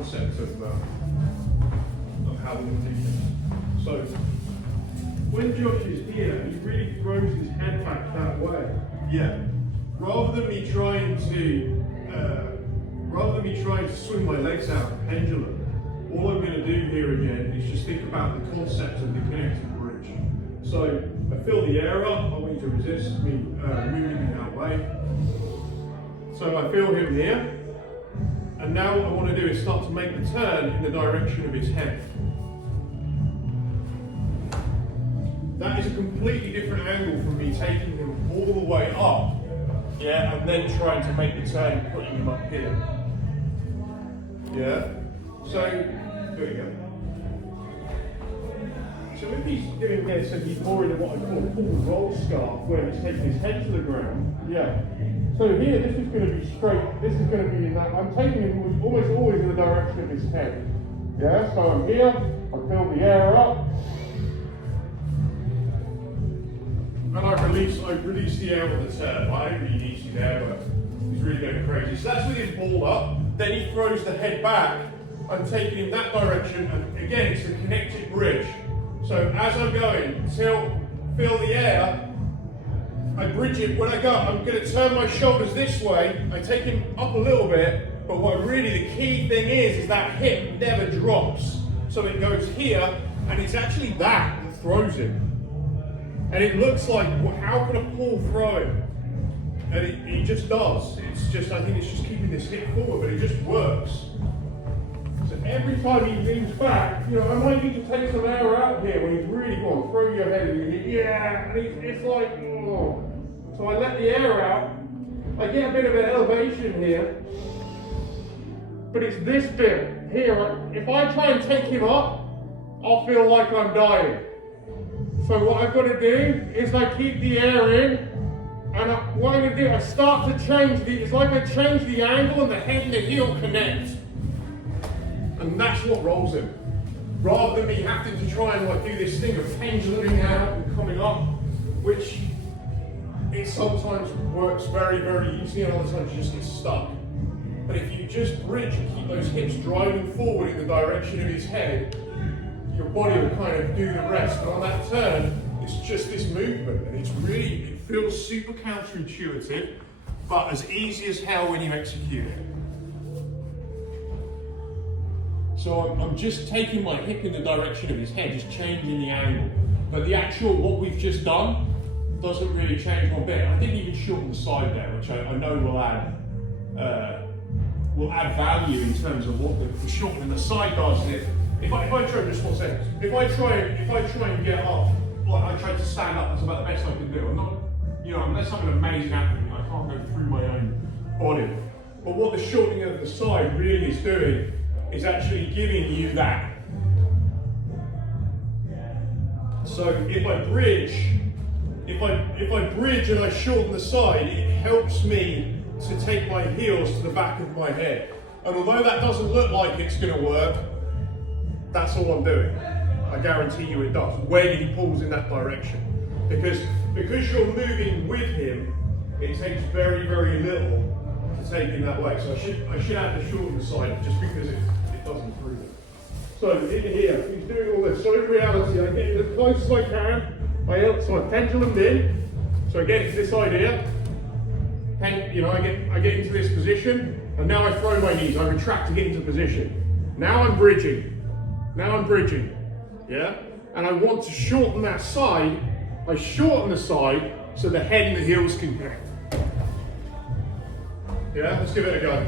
concept of how we do things. So when Josh is here, he really throws his head back that way. Yeah. Rather than me trying to swing my legs out of the pendulum, all I'm going to do here again is just think about the concept of the connected bridge. So I fill the air up, I want you to resist me moving in that way. So I feel him here, and now what I want to do is start to make the turn in the direction of his head. That is a completely different angle from me taking him all the way up, yeah, and then trying to make the turn and putting him up here. Yeah? So, there we go. So if he's doing this and he's more in what I call a full roll scarf, where he's taking his head to the ground, yeah. So here, this is going to be straight, this is going to be in that, I'm taking him almost always in the direction of his head. Yeah, so I'm here, I fill the air up, and I release the air on the turn. I don't really need you there, but he's really going crazy. So that's with his ball up, then he throws the head back, I'm taking him that direction, and again, it's a connected bridge. So as I'm going, tilt, fill the air, I bridge it. When I go, I'm going to turn my shoulders this way. I take him up a little bit, but what really the key thing is that hip never drops. So it goes here, and it's actually that throws him. And it looks like, well, how can a pull throw him? And he just does. It's just, I think it's just keeping this hip forward, but it just works. So every time he leans back, you know, I might need to take some air out here when he's really going, throw your head in, yeah, and it's like, oh. So I let the air out, I get a bit of an elevation here, but it's this bit here. If I try and take him up, I'll feel like I'm dying. So what I've got to do is I keep the air in, and what I'm going to do, I start to change it's like I change the angle and the head and the heel connect. And that's what rolls him. Rather than me having to try and like do this thing of penduluming out and coming up, which it sometimes works very, very easily, and other times you just get stuck. But if you just bridge and keep those hips driving forward in the direction of his head, your body will kind of do the rest. And on that turn, it's just this movement, and it feels super counterintuitive, but as easy as hell when you execute it. So I'm just taking my hip in the direction of his head, just changing the angle. But the actual, what we've just done, doesn't really change one bit. I didn't even shorten the side there, which I know will add value in terms of what the shortening the side does. If I try, just 1 second. If I try and get up, like I try to stand up, that's about the best I can do. I'm not, you know, unless I'm an amazing athlete, I can't go through my own body. But what the shortening of the side really is doing is actually giving you that. So if I bridge and I shorten the side, it helps me to take my heels to the back of my head. And although that doesn't look like it's going to work, that's all I'm doing. I guarantee you it does, when he pulls in that direction. Because you're moving with him, it takes very, very little to take him that way. So I should have to shorten the side just because it does improve it. So in here, he's doing all this. So in reality, I get it as close as I can. So I pendulum in. So I get into this idea. And you know, I get into this position, and now I throw my knees. I retract to get into position. Now I'm bridging. Yeah? And I want to shorten that side. I shorten the side so the head and the heels can connect. Yeah, let's give it a go.